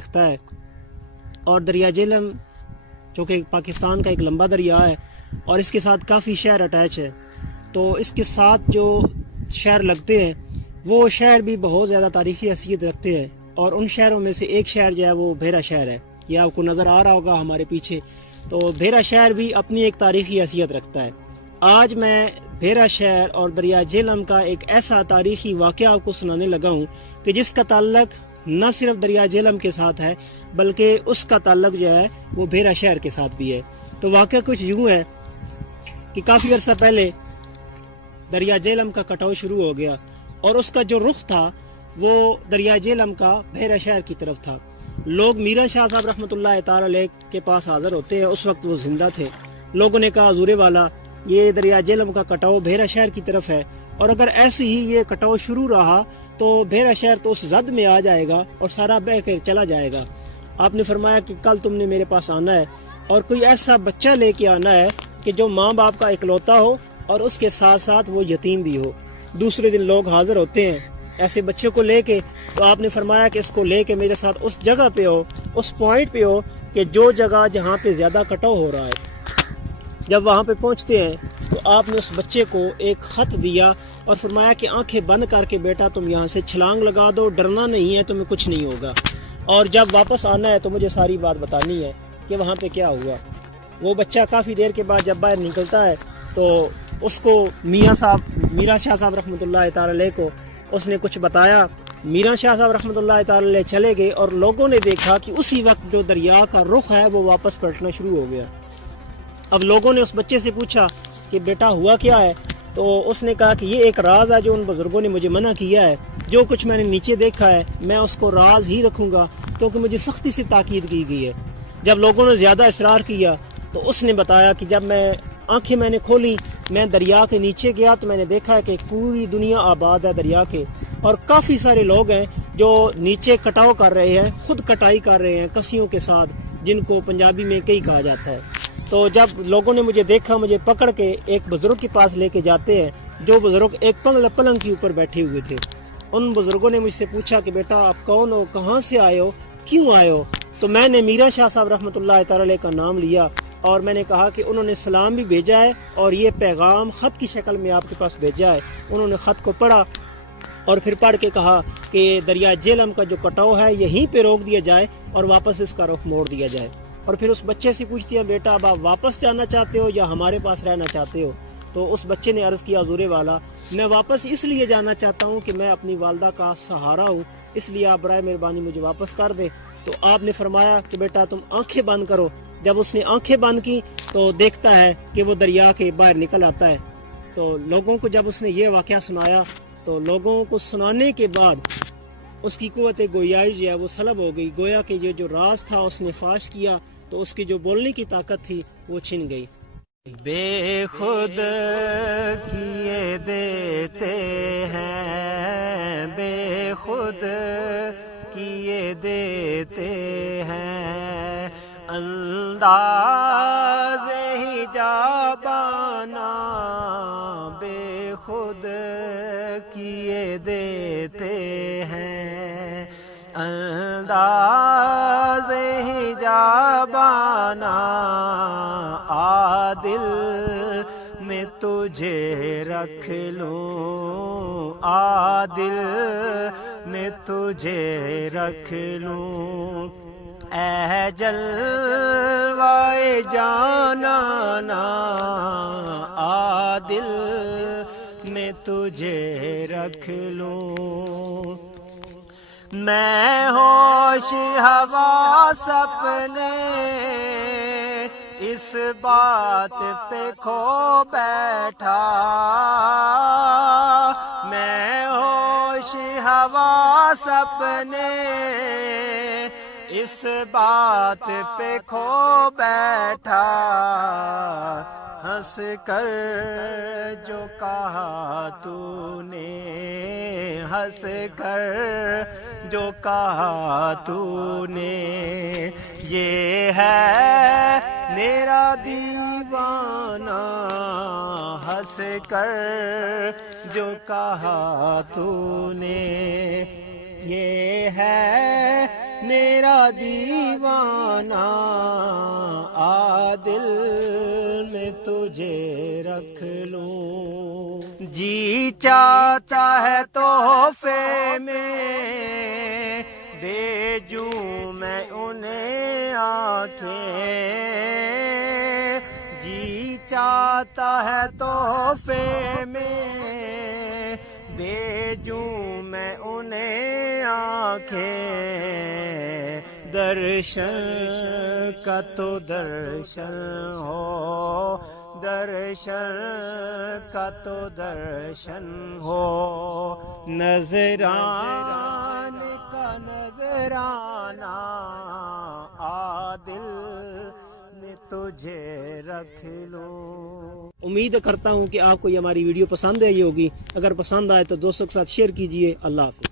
رکھتا ہے اور دریا جہلم جو کہ پاکستان کا ایک لمبا دریا ہے اور اس کے ساتھ کافی شہر اٹیچ ہے، تو اس کے ساتھ جو شہر لگتے ہیں وہ شہر بھی بہت زیادہ تاریخی حیثیت رکھتے ہیں، اور ان شہروں میں سے ایک شہر جو ہے وہ بھیرا شہر ہے۔ یہ آپ کو نظر آ رہا ہوگا ہمارے پیچھے، تو بھیرا شہر بھی اپنی ایک تاریخی حیثیت رکھتا ہے۔ آج میں بھیرا شہر اور دریا جہلم کا ایک ایسا تاریخی واقعہ آپ کو سنانے لگا ہوں کہ جس کا تعلق نہ صرف دریا جہلم کے ساتھ ہے بلکہ اس کا تعلق جو ہے وہ بھیرا شہر کے ساتھ بھی ہے۔ تو واقعہ کچھ یوں ہے کہ کافی عرصہ پہلے دریا جہلم کا کٹاؤ شروع ہو گیا، اور اس کا جو رخ تھا وہ دریا جہلم کا بھیرا شہر کی طرف تھا۔ لوگ میرا شاہ صاحب رحمۃ اللہ تعالی علیہ کے پاس حاضر ہوتے ہیں، اس وقت وہ زندہ تھے۔ لوگوں نے کہا حضور والا یہ دریا جہلم کا کٹاؤ بھیرا شہر کی طرف ہے، اور اگر ایسے ہی یہ کٹاؤ شروع رہا تو بھیرا شہر تو اس زد میں آ جائے گا اور سارا بہہ کر چلا جائے گا۔ آپ نے فرمایا کہ کل تم نے میرے پاس آنا ہے اور کوئی ایسا بچہ لے کے آنا ہے کہ جو ماں باپ کا اکلوتا ہو اور اس کے ساتھ ساتھ وہ یتیم بھی ہو۔ دوسرے دن لوگ حاضر ہوتے ہیں ایسے بچے کو لے کے، تو آپ نے فرمایا کہ اس کو لے کے میرے ساتھ اس جگہ پہ ہو، اس پوائنٹ پہ ہو کہ جو جگہ جہاں پہ زیادہ کٹاؤ ہو رہا ہے۔ جب وہاں پہ پہنچتے ہیں تو آپ نے اس بچے کو ایک خط دیا اور فرمایا کہ آنکھیں بند کر کے بیٹا تم یہاں سے چھلانگ لگا دو، ڈرنا نہیں ہے، تمہیں کچھ نہیں ہوگا، اور جب واپس آنا ہے تو مجھے ساری بات بتانی ہے کہ وہاں پہ کیا ہوا۔ وہ بچہ کافی دیر کے بعد جب باہر نکلتا ہے تو اس کو میرا شاہ صاحب رحمۃ اللہ تعالی علیہ کو اس نے کچھ بتایا۔ میرا شاہ صاحب رحمۃ اللہ تعالی علیہ چلے گئے اور لوگوں نے دیکھا کہ اسی وقت جو دریا کا رخ ہے وہ واپس پلٹنا شروع ہو گیا۔ اب لوگوں نے اس بچے سے پوچھا کہ بیٹا ہوا کیا ہے، تو اس نے کہا کہ یہ ایک راز ہے جو ان بزرگوں نے مجھے منع کیا ہے، جو کچھ میں نے نیچے دیکھا ہے میں اس کو راز ہی رکھوں گا، کیونکہ مجھے سختی سے تاکید کی گئی ہے۔ جب لوگوں نے زیادہ اصرار کیا تو اس نے بتایا کہ جب آنکھیں میں نے کھولی، میں دریا کے نیچے گیا تو میں نے دیکھا ہے کہ پوری دنیا آباد ہے دریا کے، اور کافی سارے لوگ ہیں جو نیچے کٹاؤ کر رہے ہیں، خود کٹائی کر رہے ہیں کسیوں کے ساتھ، جن کو پنجابی میں کئی کہا جاتا ہے۔ تو جب لوگوں نے مجھے دیکھا، مجھے پکڑ کے ایک بزرگ کے پاس لے کے جاتے ہیں، جو بزرگ ایک پلنگ کے اوپر بیٹھے ہوئے تھے۔ ان بزرگوں نے مجھ سے پوچھا کہ بیٹا آپ کون ہو، کہاں سے آئے ہو، کیوں آئے ہو؟ تو میں نے میرا شاہ صاحب رحمۃ اللہ تعالی علیہ کا نام لیا اور میں نے کہا کہ انہوں نے سلام بھی بھیجا ہے اور یہ پیغام خط کی شکل میں آپ کے پاس بھیجا ہے۔ انہوں نے خط کو پڑھا اور پھر پڑھ کے کہا کہ دریا جہلم کا جو کٹاؤ ہے یہیں پہ روک دیا جائے اور واپس اس کا رخ موڑ دیا جائے۔ اور پھر اس بچے سے پوچھتی ہے بیٹا اب آپ واپس جانا چاہتے ہو یا ہمارے پاس رہنا چاہتے ہو؟ تو اس بچے نے عرض کیا حضور والا میں واپس اس لیے جانا چاہتا ہوں کہ میں اپنی والدہ کا سہارا ہوں، اس لیے آپ برائے مہربانی مجھے واپس کر دیں۔ تو آپ نے فرمایا کہ بیٹا تم آنکھیں بند کرو۔ جب اس نے آنکھیں بند کی تو دیکھتا ہے کہ وہ دریا کے باہر نکل آتا ہے۔ تو لوگوں کو جب اس نے یہ واقعہ سنایا تو لوگوں کو سنانے کے بعد اس کی قوت گویائی جو ہے وہ سلب ہو گئی، گویا کہ یہ جو راز تھا اس نے فاش کیا تو اس کی جو بولنے کی طاقت تھی وہ چھن گئی۔ بے خود کیے دیتے ہیں، بے خود کیے دیتے ہیں، انداز حجابانا بے خود کیے دیتے ہیں، انداز حجابانا عادل میں تجھے رکھ لوں، عادل میں تجھے رکھ لوں، اے جلوائے جانانا عادل میں تجھے رکھ لوں، میں ہوش حواس اپنے اس بات پہ کھو بیٹھا، میں ہوش حواس اپنے اس بات پہ کھو بیٹھا، ہنس کر جو کہا تو نے، ہنس کر جو کہا تو نے، یہ ہے میرا دیوانہ، ہنس کر جو کہا تو نے، یہ ہے میرا دیوانہ دل میں تجھے رکھ لوں. جی چاہتا ہے تحفے میں بھیجوں میں انہیں آنکھیں. جی چاہتا ہے تحفے میں بھیجوں میں انہیں آنکھیں. درشن کا تو درشن ہو, درشن کا تو درشن ہو, نظران کا نظرانہ دل میں تجھے رکھ لوں. امید کرتا ہوں کہ آپ کو یہ ہماری ویڈیو پسند آئی ہوگی. اگر پسند آئے تو دوستوں کے ساتھ شیئر کیجیے. اللہ حافظ.